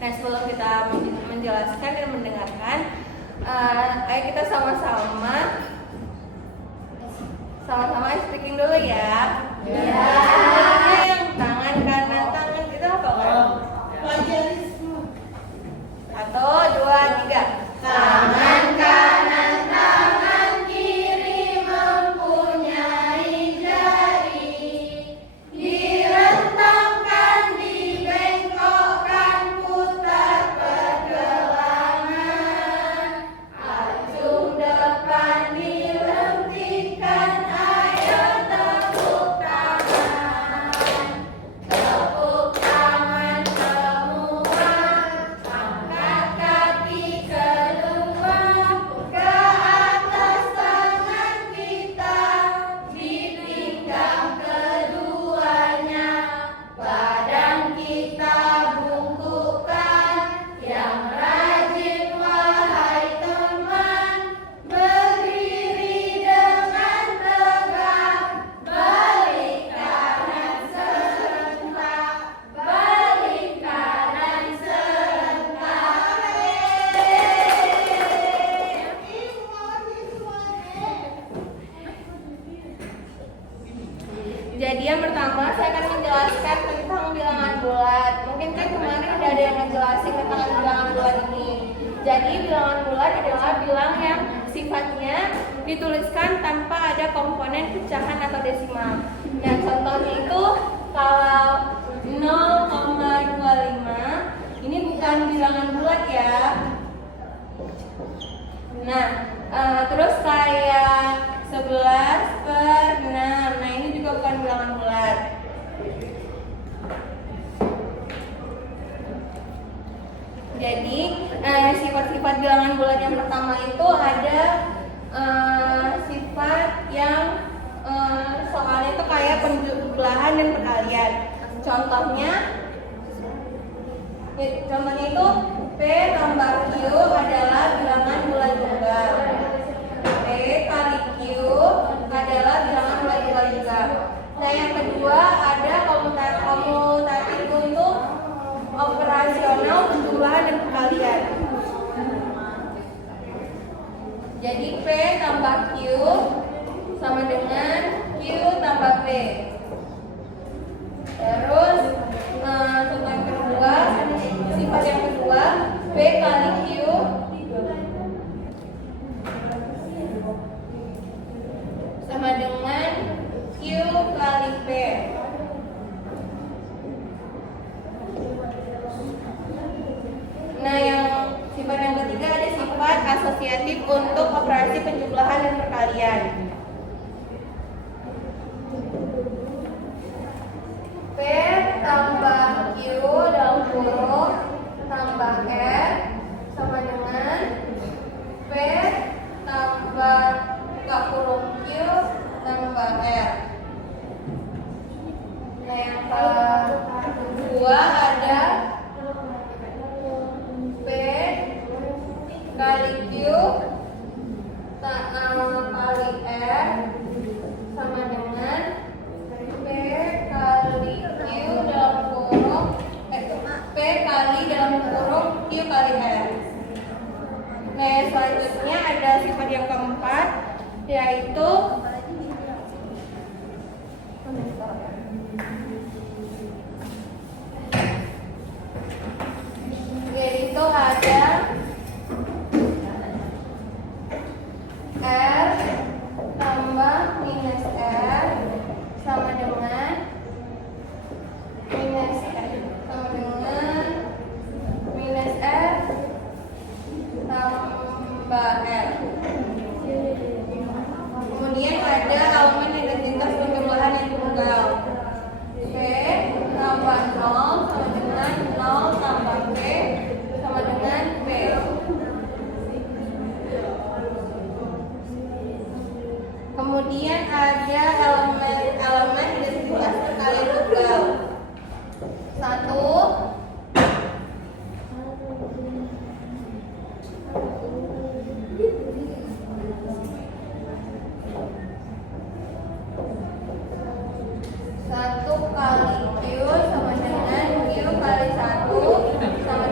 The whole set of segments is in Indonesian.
Nah, sebelum kita menjelaskan dan mendengarkan, ayo kita sama-sama speaking dulu ya. Ya. Yang tangan kanan tangan itu apa kan? Plagiarisme. 1, 2, 3. Tangan kanan, tangan kiri mempunyai jari. Direntangkan, dibengkokkan, putar pergelangan. Acung depan dilentingkan, ayo tepuk tangan. Tepuk tangan semua, angkat kaki kedua ke atas tangan kita, di pinggang keduanya, badan kita bungkukkan. Yang rajin wahai teman, berdiri dengan tegak, balik kanan serentak, balik kanan serentak. Jadi yang pertama saya akan menjelaskan tentang bilangan bulat. Mungkin kan kemarin udah ada yang ngejelasin tentang bilangan bulat ini. Jadi bilangan bulat adalah bilang yang sifatnya dituliskan tanpa ada komponen pecahan atau desimal. Nah, contohnya itu kalau 0,25 ini bukan bilangan bulat ya. Nah, terus kayak 11/6. Nah, ini juga bukan bilangan bulat. Jadi, sifat-sifat bilangan bulat yang pertama itu ada sifat yang soalnya itu kayak penjumlahan dan perkalian. Contohnya itu P tambah Q adalah bilangan bulat tunggal. P kali Q adalah bilangan bulat tunggal juga. Nah, yang kedua ada komutatif untuk operasional penjumlahan dan perkalian. Jadi P tambah Q sama dengan Q tambah P. Terus sifat yang kedua P kali Q sama dengan Q kali P. Nah, yang sifat yang ketiga ada sifat asosiatif untuk operasi penjumlahan dan perkalian. P tambah Q dalam kurung tambah R sama dengan P tambah buka kurung Q tambah R. Nah, yang kedua ada P kali Q kali R sama dengan P kali Q dalam kurung P kali dalam kurung Q kali R. Nah, selanjutnya ada sifat yang keempat, yaitu ada R tambah minus R sama dengan minus R tambah R. Kemudian ada elemen identitas penjumlahan yang tunggal. P tambah 0 sama dengan 0 tambah P sama dengan P. Kemudian ada elemen identitas perkalian tunggal. 1 kali Q sama dengan Q kali 1 sama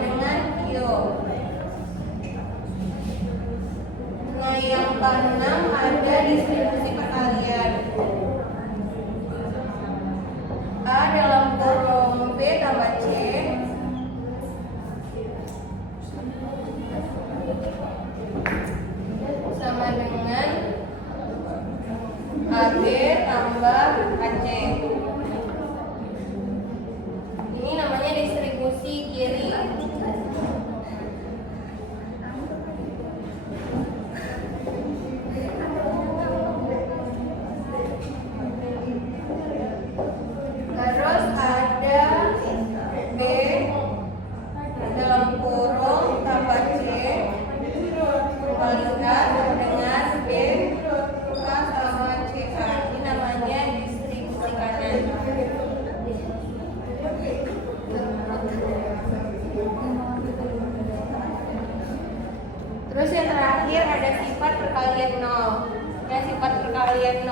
pada sifat perkalian 0. Nah, sifat perkalian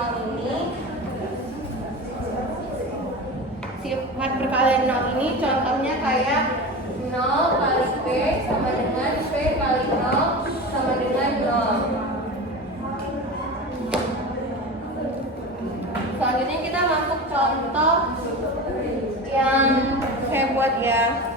0 ini contohnya kayak 0 kali P sama dengan P kali 0 sama dengan 0. Selanjutnya kita masuk contoh yang saya buat ya.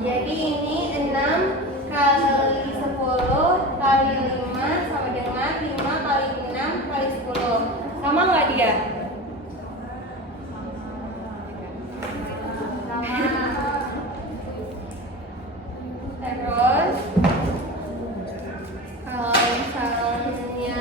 Jadi ini 6 kali 10 kali 5 sama dengan 5 kali 6 kali 10. Sama nggak dia? Sama. Terus kalau misalnya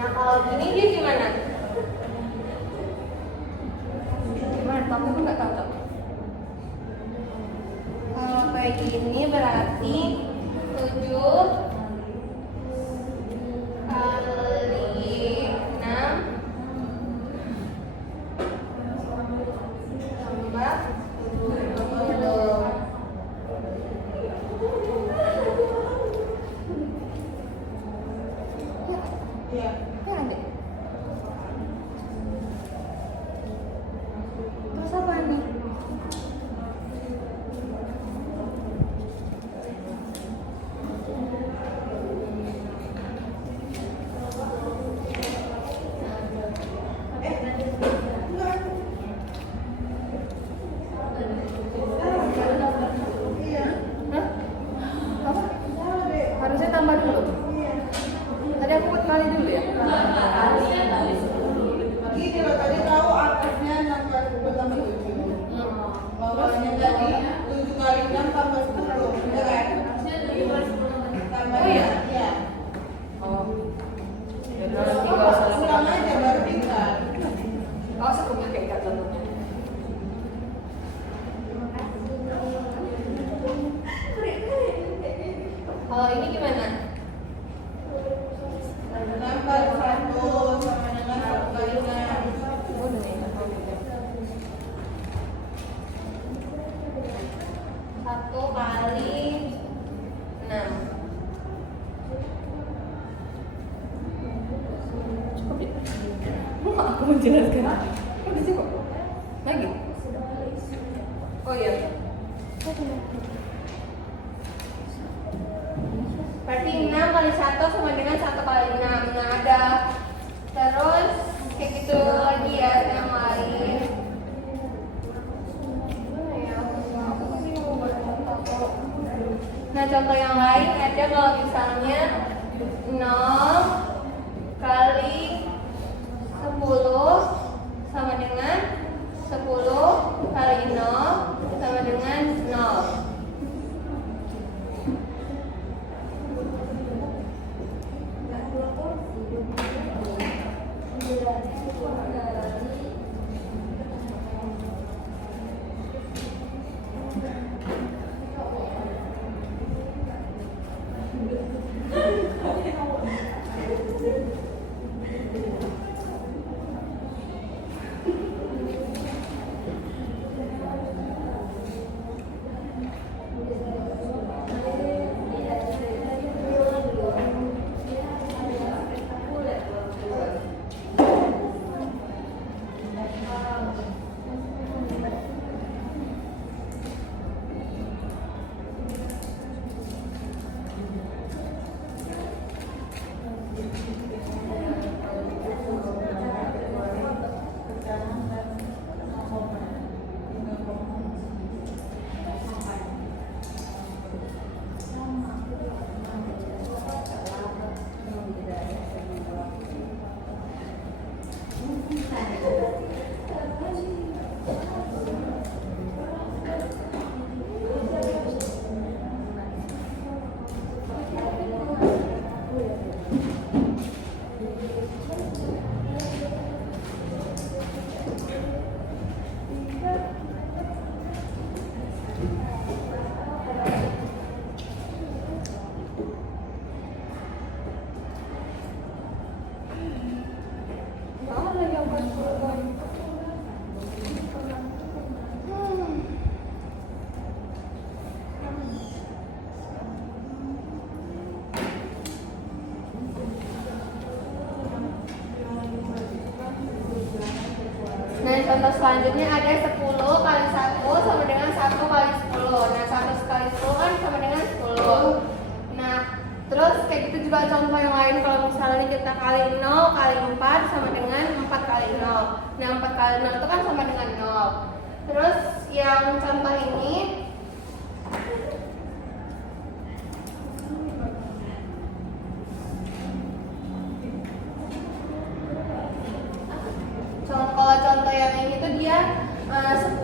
nah kalau gini dia gimana? Gimana? Kamu tuh nggak tahu. Kalau kayak gini berarti 7 kali 6 tambah 20. Iya. Terus apa nih? Hah? Apa? Harusnya tambah dulu. Tadi aku buat kali dulu ya? Gini loh, tadi tahu atasnya nambah tambah 7. Bawahnya tadi 7 kali 6 tambah 10. Ya kan? Tambah Oh iya? ya. Oh. Ulang aja baru bisa. Oh, aku pakai kak contohnya. Kalau ini gimana? Nambah 1 sama dengan 1 kali 6. Satu kali 6. Cukup ya? Mau aku menjelaskan? Udah cukup? Lagi? Oh iya. Berarti 6 kali 1 sama dengan 1 kali 6. Nah, ada terus kayak gitu lagi ya yang lain. Nah, contoh yang lain ada kalau misalnya 0 kali 10 sama dengan 10 kali 0 sama dengan 0. selanjutnya ada 10 kali 1 sama dengan 1 kali 10. Nah, 1 kali 10 kan sama dengan 10. Nah, terus kayak gitu juga contoh yang lain. Kalau misalnya kita kali 0 kali 4 sama dengan 4 kali 0. Nah, 4 kali 0 itu kan sama dengan 0. Terus yang contoh ini kalau contoh yang ini tuh dia 10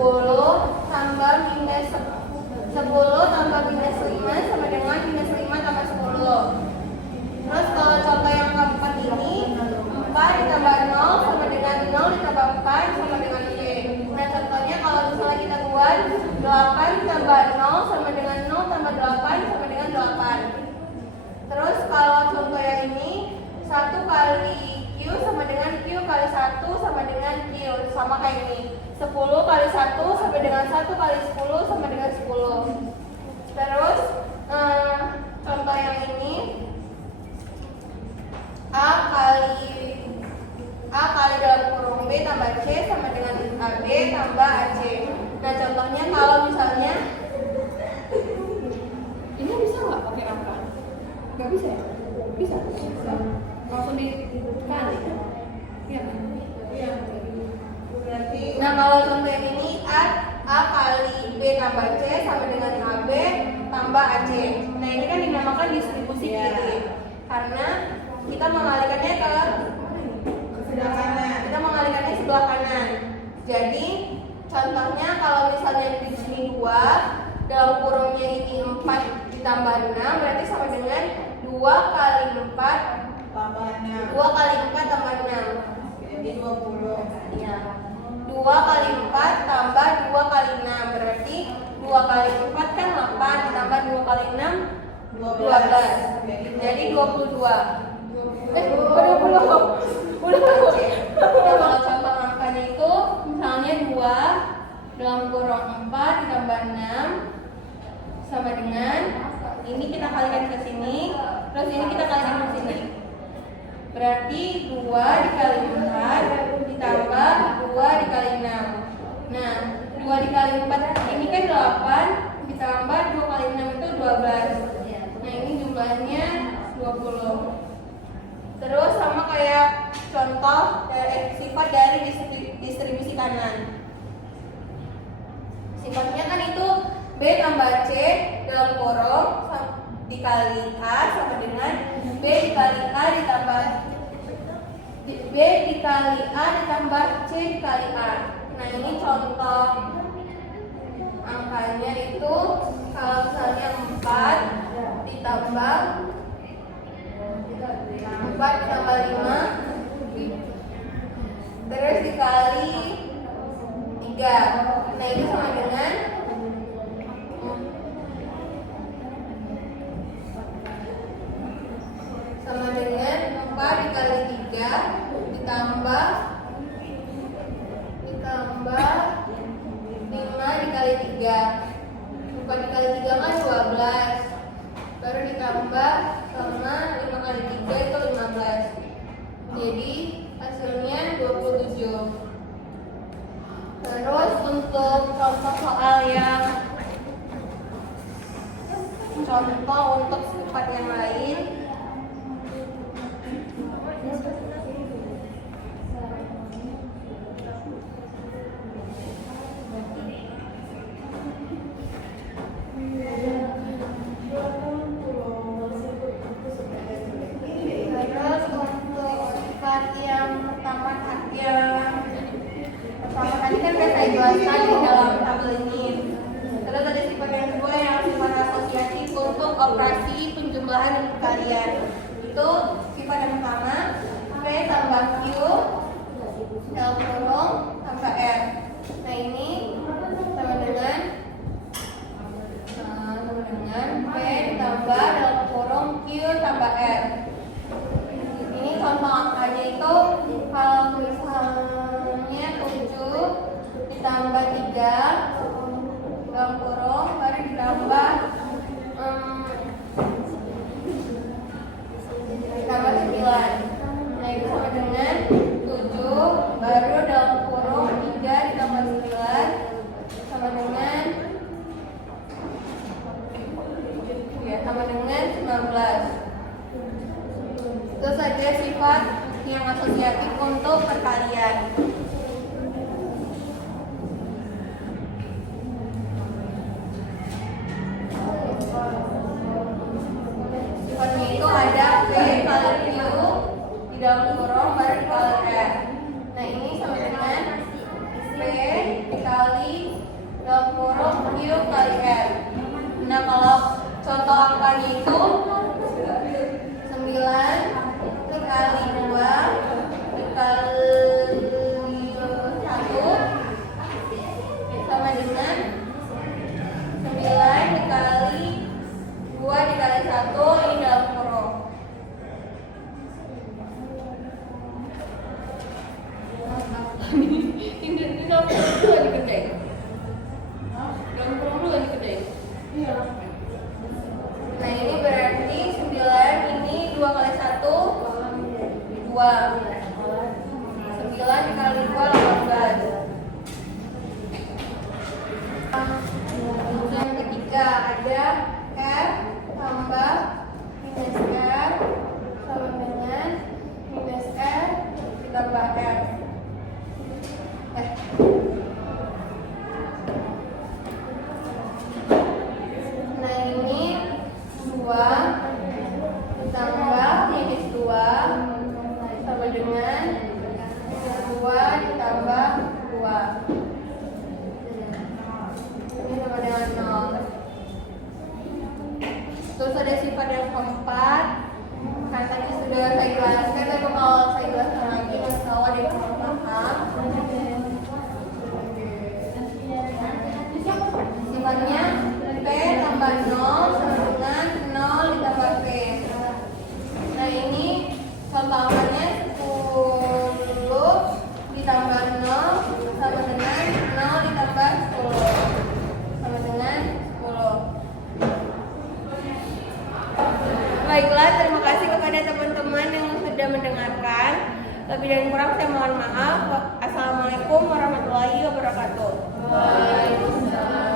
tambah minus 10 tambah minus 5 sama dengan minus 5 tambah 10. Terus kalau contoh yang keempat ini 4 ditambah 0 sama dengan 0 ditambah 4 sama dengan Y. Nah, contohnya kalau misalnya kita buat 8 tambah 0 sama dengan 0 tambah 8 sama dengan 8. Terus kalau contoh yang ini 1 kali Q sama dengan Q kali 1 sama dengan Q, sama kayak ini. 10 kali 1 sama dengan 1 kali 10 sama dengan 10. Terus contoh yang ini A kali dalam kurung B tambah C sama dengan AB tambah AC. Nah, contohnya kalau misalnya ini bisa nggak pakai angka? Nggak bisa ya? Bisa? Langsung dikali? Iya kan? Iya. Berarti Nah, kalau contoh yang ini A kali B tambah C sama dengan AB tambah AC. Nah, ini kan dinamakan distribusi kiri. Karena kita mengalihkannya ke sebelah kanan. kita mengalihkannya sebelah kanan. Jadi contohnya kalau misalnya di sini 2, dalam kurungnya ini 4 ditambah 6 berarti sama dengan 2 kali 4 Tambah 6. 2 kali 4 tambah 6. Jadi 20. Iya. 2 kali 4 tambah 2 kali 6 berarti 2 kali 4 kan 8 ditambah 2 kali 6 12. Jadi 22. 20. Nah, kalau contoh angkanya itu misalnya 2 dalam kurung 4 ditambah 6 sama dengan ini kita kalikan ke sini, terus ini kita kalikan ke sini. Berarti 2 dikali 4 ditambah 2 dikali 6. Nah, 2 dikali 4 ini kan 8 ditambah 2 kali 6 itu 12. Nah, ini jumlahnya 20. Terus sama kayak contoh sifat dari distribusi kanan. Sifatnya kan itu B tambah C dalam kurung dikali A sama dengan B dikali A ditambah B dikali A ditambah C dikali A. Nah, ini contoh angkanya itu kalau misalnya 4 ditambah 4 ditambah 5 terus dikali 3. Nah, ini sama dengan sama dengan 4 dikali 3 ditambah 5 dikali 3. 4 dikali 3 kan 12. Baru ditambah sama 5 kali 3 itu 15. Jadi hasilnya 27. Terus untuk contoh soal yang contoh untuk sifat yang lain, tadi kan udah saya jelaskan di dalam tabel ini. Terus ada sifat yang kedua yang sifat asosiatif untuk operasi penjumlahan dan perkalian. Itu sifat yang pertama P tambah Q dalam kurung tambah R. Nah, ini sama dengan P tambah dalam kurung Q tambah R. Ini contoh angkanya itu kalau misalnya 7 ditambah 3 dalam kurung baru ditambah 9. Nah, itu sama dengan 7 baru dalam kurung 3 ditambah dalam kurung Q kali R. Nah, kalau contoh angkanya itu 9 dikali 2 dikali 1 sama dengan 9 dikali 2 dikali 1 ini dalam kurung. Ini dalam kurung dulu dikerjain. Dalam kurung dulu dikerjain. Iya. Nah, ini berarti 9 ini 2 kali 1 2. 9 dikali 2 18. Yang ketiga ada R tambah minus R sama dengan minus R ditambah R. Nah, ini 2 ditambah minus 2 sama dengan 2 ditambah 2. Ini sama dengan 0. Terus ada sifat yang keempat. Kan tadi sudah saya jelaskan, tapi kalau saya jelaskan lagi masih tahu ada yang kurang paham. Sifatnya P tambah 0 sama dengan 0 ditambah P. Nah, ini contoh awalnya 10 ditambah 0 sama dengan 0 ditambah 10 sama dengan 10. Baiklah, terima kasih kepada teman-teman yang sudah mendengarkan. Lebih dan kurang saya mohon maaf. Assalamualaikum warahmatullahi wabarakatuh. Waalaikumsalam.